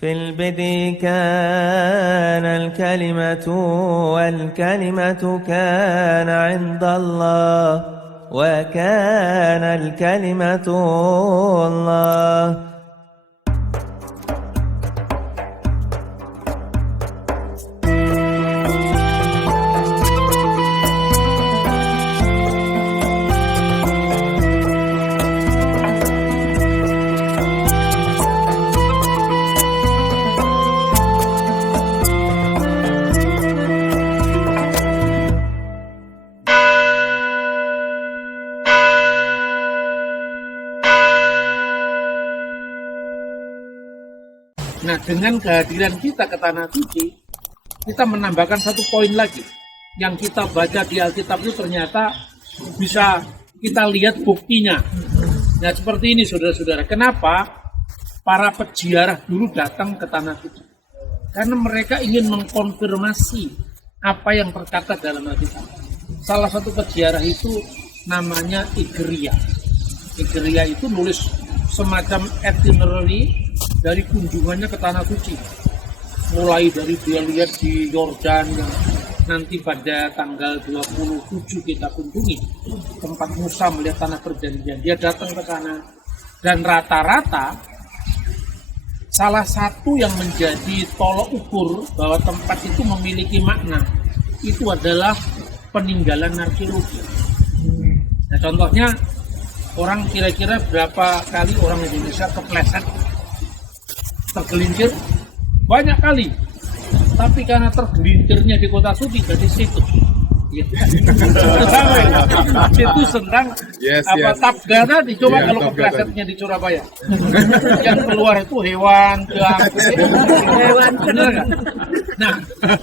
في البدء كان الكلمة والكلمة كان عند الله وكان الكلمة الله. Nah, dengan kehadiran kita ke Tanah Suci, kita menambahkan satu poin lagi. Yang kita baca di Alkitab itu ternyata bisa kita lihat buktinya. Nah, seperti ini saudara-saudara. Kenapa para peziarah dulu datang ke Tanah Suci? Karena mereka ingin mengkonfirmasi apa yang terkata dalam Alkitab. Salah satu peziarah itu namanya Igeria. Igeria itu nulis semacam itinerary dari kunjungannya ke Tanah Suci. Mulai dari dia lihat di Yordan yang nanti pada tanggal 27 kita kunjungi tempat Musa melihat tanah perjanjian. Dia datang ke sana dan rata-rata salah satu yang menjadi tolok ukur bahwa tempat itu memiliki makna itu adalah peninggalan arkeologi. Nah, contohnya orang kira-kira berapa kali orang Indonesia kepleset tergelincir? Banyak kali. Tapi karena tergelincirnya di kota suci jadi situ. Ya. Situ Sentang Tabga tadi. Coba kalau keplesetnya di Surabaya. Yang keluar itu hewan, hewan, benar nggak? Nah,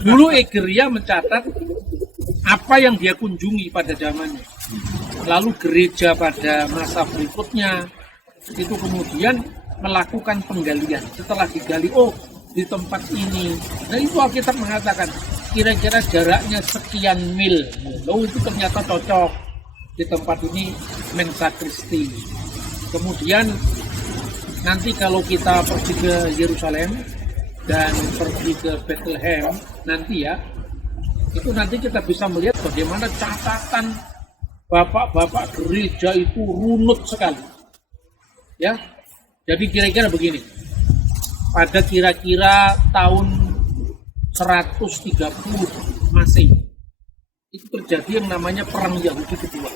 dulu Igeria mencatat apa yang dia kunjungi pada zamannya. Lalu gereja pada masa berikutnya itu kemudian melakukan penggalian. Setelah digali, oh di tempat ini. Nah itu Alkitab mengatakan kira-kira jaraknya sekian mil. Lalu itu ternyata cocok. Di tempat ini Mensa Christi. Kemudian nanti kalau kita pergi ke Yerusalem dan pergi ke Bethlehem nanti ya, itu nanti kita bisa melihat bagaimana catatan bapak-bapak gereja itu runut sekali. Ya. Jadi kira-kira begini. Pada kira-kira tahun 130 Masehi itu terjadi yang namanya Perang Yahudi kedua.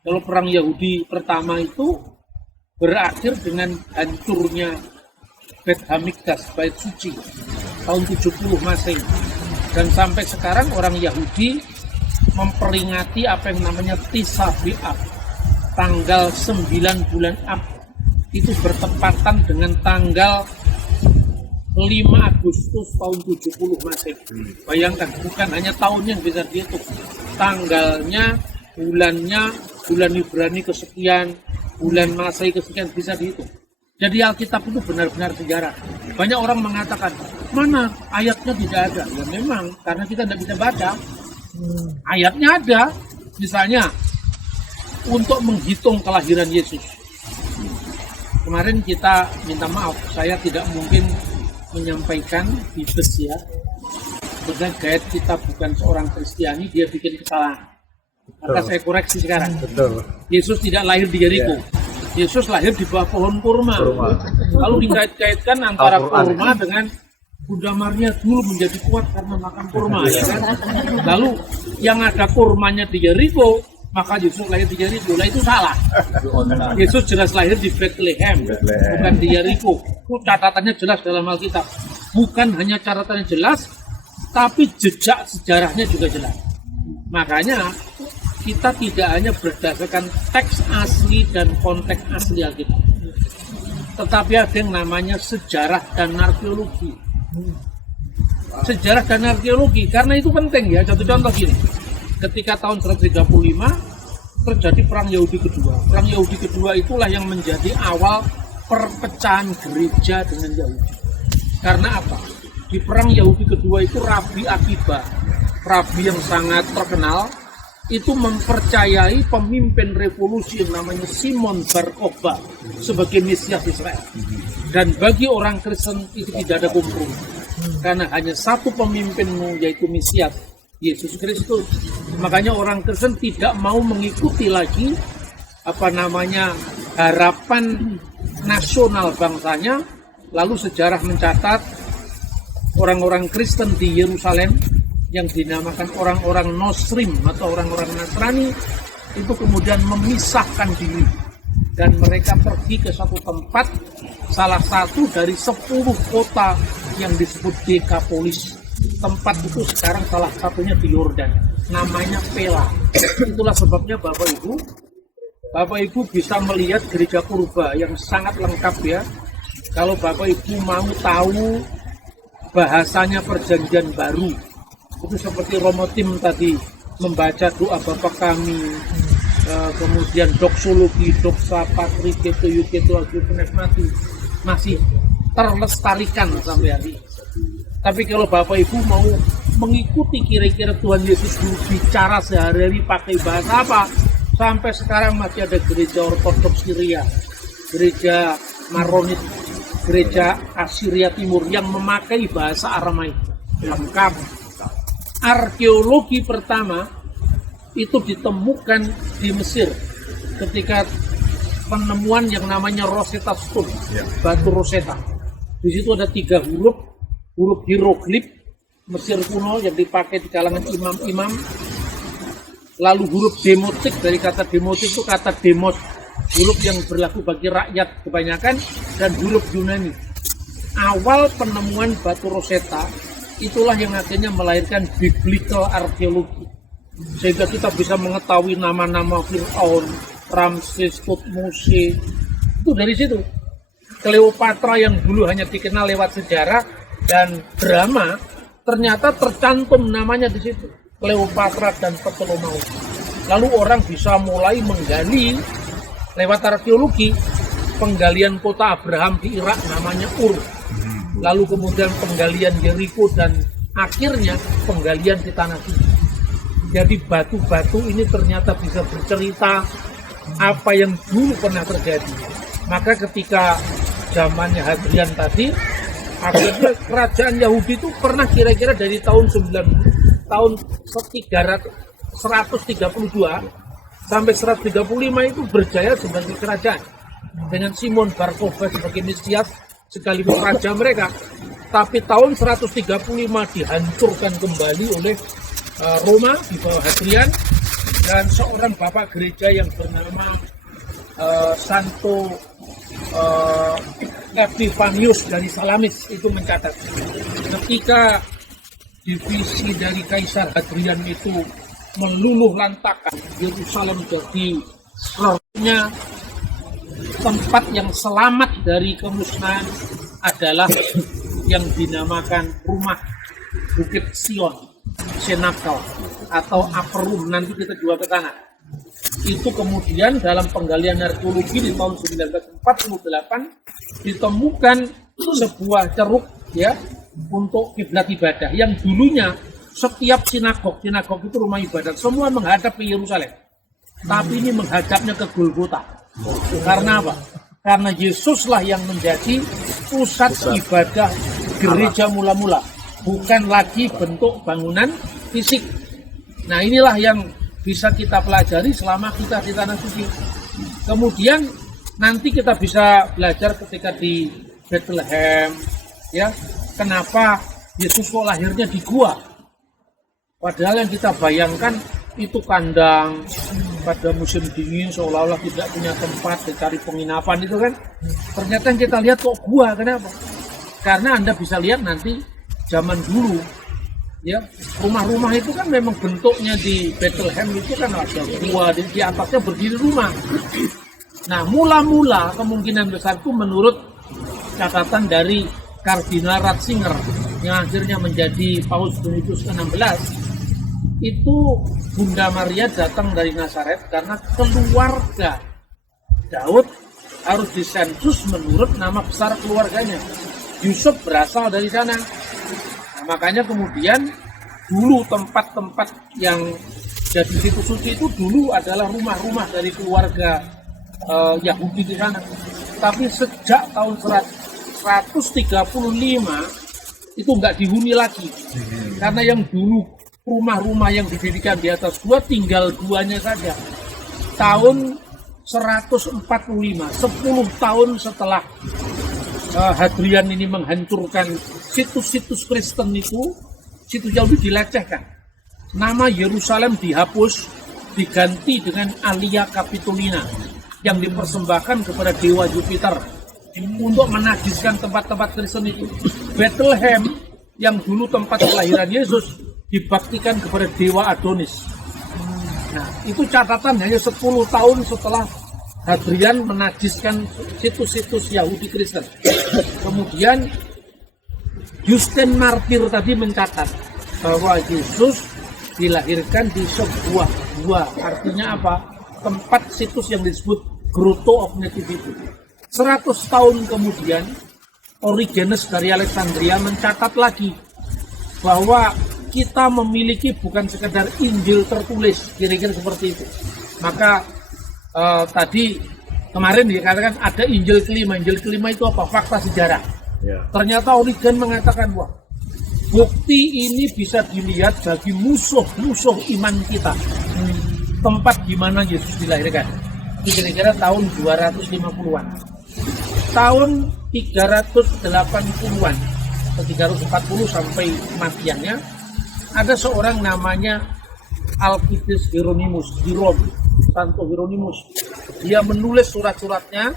Kalau Perang Yahudi pertama itu berakhir dengan hancurnya Beit Hamikdash, Bait Suci, tahun 70 Masehi. Dan sampai sekarang orang Yahudi memperingati apa yang namanya Tis'a B'Av, tanggal 9 bulan Ab. Itu bertepatan dengan tanggal 5 Agustus tahun 70 Masehi. Bayangkan, bukan hanya tahunnya yang bisa dihitung, tanggalnya, bulannya, bulan Ibrani kesekian, bulan Masehi kesekian bisa dihitung. Jadi Alkitab itu benar-benar sejarah. Banyak orang mengatakan, mana ayatnya tidak ada? Ya memang, karena kita tidak bisa baca. Ayatnya ada, misalnya untuk menghitung kelahiran Yesus. Kemarin kita minta maaf, saya tidak mungkin menyampaikan di bus ya. Karena guide kita bukan seorang Kristiani, dia bikin kesalahan. Maka saya koreksi sekarang. Betul. Yesus tidak lahir di Yeriko. Yesus lahir di bawah pohon kurma. Lalu dikait-kaitkan antara kurma dengan Bunda Maria dulu menjadi kuat karena makan kurma. Ya kan? Lalu yang ada kurmanya di Yeriko, maka Yesus lahir di Yeriko. Nah itu salah. Yesus jelas lahir di Bethlehem, bukan di Yeriko. Itu catatannya jelas dalam Alkitab. Bukan hanya catatannya jelas, tapi jejak sejarahnya juga jelas. Makanya kita tidak hanya berdasarkan teks asli dan konteks asli Alkitab, tetapi ada yang namanya sejarah dan arkeologi. Sejarah dan arkeologi, karena itu penting ya. Satu contoh gini, ketika tahun 135 terjadi Perang Yahudi kedua. Perang Yahudi kedua itulah yang menjadi awal perpecahan gereja dengan Yahudi. Karena apa? Di Perang Yahudi kedua itu Rabi Akiba, rabi yang sangat terkenal, itu mempercayai pemimpin revolusi yang namanya Simon Bar Kokhba sebagai Mesias Israel. Dan bagi orang Kristen itu tidak ada kompromi. Karena hanya satu pemimpinmu, yaitu Mesias, Yesus Kristus. Makanya orang Kristen tidak mau mengikuti lagi harapan nasional bangsanya. Lalu sejarah mencatat orang-orang Kristen di Yerusalem yang dinamakan orang-orang Nosrim atau orang-orang Nasrani itu kemudian memisahkan diri dan mereka pergi ke satu tempat, salah satu dari 10 kota yang disebut Dekapolis. Tempat itu sekarang salah satunya di Yordan, namanya Pela. Itulah sebabnya Bapak Ibu bisa melihat gereja purba yang sangat lengkap ya. Kalau Bapak Ibu mau tahu bahasanya perjanjian baru, itu seperti Romo Tim tadi membaca doa Bapa Kami, kemudian doksologi, doksa, patri, keto, yuketo, mati, masih terlestarikan sampai hari ini. Tapi kalau Bapak Ibu mau mengikuti kira-kira Tuhan Yesus bicara sehari-hari pakai bahasa apa, sampai sekarang masih ada gereja Ortodoks Syria, gereja Maronit, gereja Assyria Timur yang memakai bahasa Aramaik lengkap. Arkeologi pertama itu ditemukan di Mesir ketika penemuan yang namanya Rosetta Stone, batu Rosetta. Di situ ada 3 huruf hieroglif Mesir kuno yang dipakai di kalangan imam-imam. Lalu huruf demotik, dari kata demotik itu kata demos, huruf yang berlaku bagi rakyat kebanyakan, dan huruf Yunani. Awal penemuan batu Rosetta itulah yang akhirnya melahirkan biblical arkeologi, sehingga kita bisa mengetahui nama-nama Fir'aun, Ramses, Tutmose, itu dari situ. Cleopatra yang dulu hanya dikenal lewat sejarah dan drama, ternyata tercantum namanya di situ, Cleopatra dan Ptolemeus. Lalu orang bisa mulai menggali lewat arkeologi, penggalian kota Abraham di Irak namanya Ur. Lalu kemudian penggalian Jericho dan akhirnya penggalian di tanah suci. Jadi batu-batu ini ternyata bisa bercerita apa yang dulu pernah terjadi. Maka ketika zamannya Hadrian tadi, akhirnya kerajaan Yahudi itu pernah kira-kira dari tahun 132 sampai 135 itu berjaya sebagai kerajaan dengan Simon Bar Kokhba sebagai Mesias sekaligus raja mereka. Tapi tahun 135 dihancurkan kembali oleh Roma di bawah Hadrian, dan seorang bapak gereja yang bernama Santo Epifanius dari Salamis itu mencatat ketika divisi dari Kaisar Hadrian itu meluluh lantakan Yerusalem jadi seharusnya tempat yang selamat dari kemusnahan adalah yang dinamakan rumah Bukit Sion, Senakal atau Upper Room. Nanti kita juga ke sana. Itu kemudian dalam penggalian arkeologi di tahun 1948 ditemukan sebuah ceruk ya untuk kiblat ibadah yang dulunya setiap sinagog itu rumah ibadah semua menghadap ke Yerusalem. Tapi ini menghadapnya ke Golgota. Karena apa? Karena Yesuslah yang menjadi pusat ibadah gereja mula-mula, bukan lagi bentuk bangunan fisik. Nah, inilah yang bisa kita pelajari selama kita di Tanah Suci. Kemudian nanti kita bisa belajar ketika di Bethlehem, ya, kenapa Yesus kok lahirnya di gua? Padahal yang kita bayangkan itu kandang pada musim dingin seolah-olah tidak punya tempat dicari penginapan itu kan. Ternyata yang kita lihat kok gua, kenapa? Karena Anda bisa lihat nanti zaman dulu ya, rumah-rumah itu kan memang bentuknya di Bethlehem itu kan ada gua, di atasnya berdiri rumah. Nah, mula-mula kemungkinan besar itu menurut catatan dari Kardinal Ratzinger yang akhirnya menjadi Paus Benedictus XVI, itu Bunda Maria datang dari Nazaret karena keluarga Daud harus disensus menurut nama besar keluarganya. Yusuf berasal dari sana. Nah, makanya kemudian dulu tempat-tempat yang Jadi situs suci itu dulu adalah rumah-rumah dari keluarga Yahudi di sana. Tapi sejak tahun 135 itu nggak dihuni lagi. Karena yang dulu rumah-rumah yang didirikan di atas gua tinggal guanya saja. Tahun 145, 10 tahun setelah Hadrian ini menghancurkan situs-situs Kristen itu, situs Yahudi dilecehkan. Nama Yerusalem dihapus, diganti dengan Alia Capitolina yang dipersembahkan kepada dewa Jupiter untuk menajiskan tempat-tempat Kristen itu. Bethlehem yang dulu tempat kelahiran Yesus dibaktikan kepada dewa Adonis. Nah, itu catatan hanya 10 tahun setelah Hadrian menajiskan situs-situs Yahudi Kristen. Kemudian Justin Martir tadi mencatat bahwa Yesus dilahirkan di sebuah gua. Artinya apa? Tempat situs yang disebut Grotto of Nativity. 100 tahun kemudian Origenes dari Alexandria mencatat lagi bahwa kita memiliki bukan sekedar Injil tertulis, kira-kira seperti itu. Maka tadi kemarin dikatakan ada Injil kelima. Injil kelima itu apa? Fakta sejarah. Ya. Ternyata Origen mengatakan, wah, bukti ini bisa dilihat bagi musuh-musuh iman kita. Tempat di mana Yesus dilahirkan. Itu kira-kira tahun 250-an. Tahun 380-an atau 340 sampai kematiannya, ada seorang namanya Alcides Hieronymus di Rome, Santo Hieronymus. Dia menulis surat-suratnya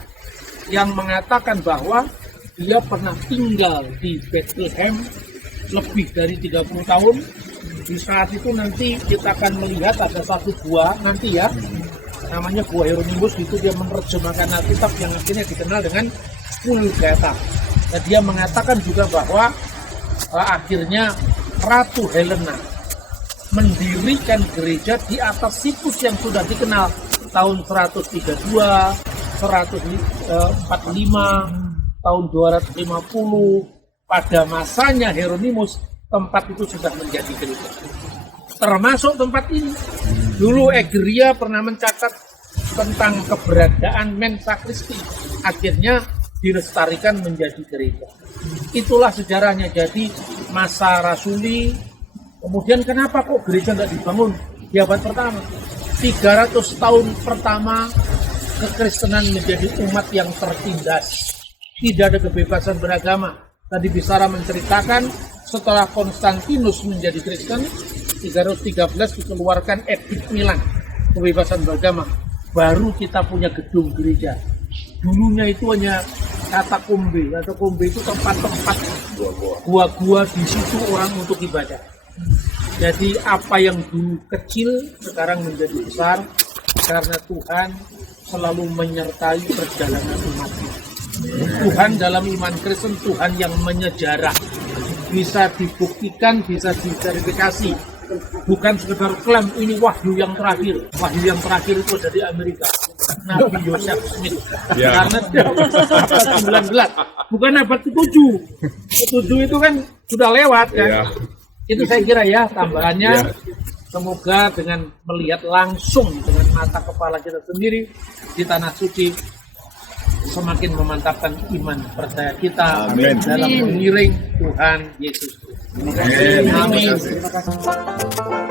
yang mengatakan bahwa dia pernah tinggal di Bethlehem lebih dari 30 tahun. Di saat itu nanti kita akan melihat ada satu gua nanti ya, namanya Gua Hieronymus. Itu dia menerjemahkan Alkitab yang akhirnya dikenal dengan Vulgata. Dan dia mengatakan juga bahwa akhirnya Ratu Helena mendirikan gereja di atas situs yang sudah dikenal tahun 132, 145, tahun 250. Pada masanya Hieronymus, tempat itu sudah menjadi gereja. Termasuk tempat ini. Dulu Egeria pernah mencatat tentang keberadaan Mensa Christi. Akhirnya dilestarikan menjadi gereja. Itulah sejarahnya. Jadi masa Rasuli. Kemudian kenapa kok gereja nggak dibangun di abad pertama? 300 tahun pertama kekristenan menjadi umat yang tertindas. Tidak ada kebebasan beragama. Tadi Bisara menceritakan setelah Konstantinus menjadi Kristen, 313 dikeluarkan Edikt Milan, kebebasan beragama. Baru kita punya gedung gereja. Dulunya itu hanya katakombe. Katakombe itu tempat-tempat gua-gua, di situ orang untuk ibadah. Jadi apa yang dulu kecil sekarang menjadi besar karena Tuhan selalu menyertai perjalanan umatnya. Tuhan dalam iman Kristen, Tuhan yang menyejarah, bisa dibuktikan, bisa diverifikasi, bukan sekedar klaim ini wahyu yang terakhir. Wahyu yang terakhir itu ada di Amerika, Nabi Joseph Smith, karena abad 19, bukan abad ke-7. Ke-7 itu kan sudah lewat kan. Itu saya kira ya tambahannya. Semoga dengan melihat langsung dengan mata kepala kita sendiri di Tanah Suci semakin memantapkan iman percaya kita. Amin. Dalam mengiring Tuhan Yesus. Amin. Terima kasih.